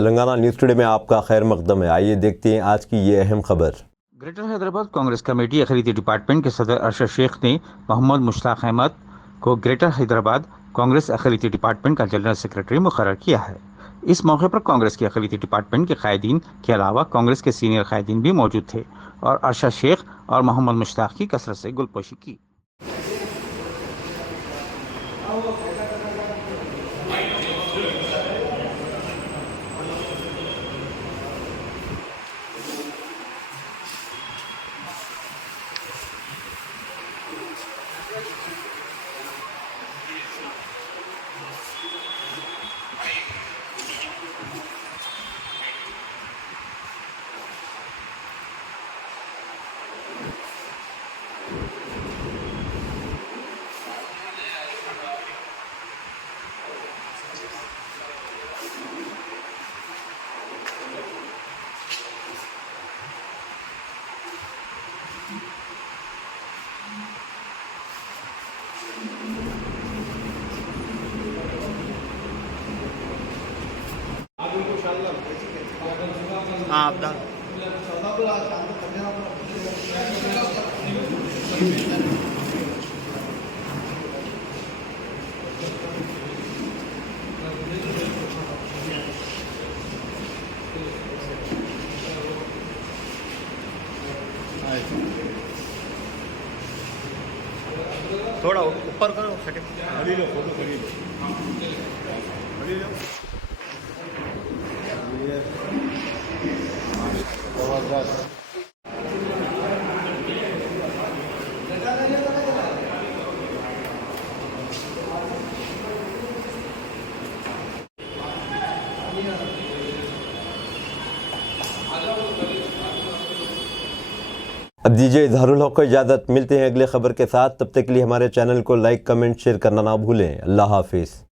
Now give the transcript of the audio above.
Telangana news today में आपका खैर मकदम है। आइए देखते हैं आज की ये अहम खबर। ग्रेटर हैदराबाद कांग्रेस कमेटी अखिलती डिपार्टमेंट के सदर अरशद शेख ने मोहम्मद मुश्ताक अहमद को ग्रेटर हैदराबाद कांग्रेस अखिलती डिपार्टमेंट का जनरल सेक्रेटरी मुकर्रर किया है। इस मौके पर कांग्रेस के अखिलती डिपार्टमेंट के कायदीन के अलावा कांग्रेस के सीनियर कायदीन भी मौजूद थे और अरशद शेख और मोहम्मद मुश्ताक की कसरत से गुलपोशी की। आप थोड़ा ऊपर करो सेकंड खड़ी लो फोटो खड़ी लो जबरदस्त। अब दीजिए इजहारुल हक को इजाज़त। मिलते हैं अगले खबर के साथ। तब तक के लिए हमारे चैनल को लाइक, कमेंट, शेयर करना ना भूलें। अल्लाह हाफिज़।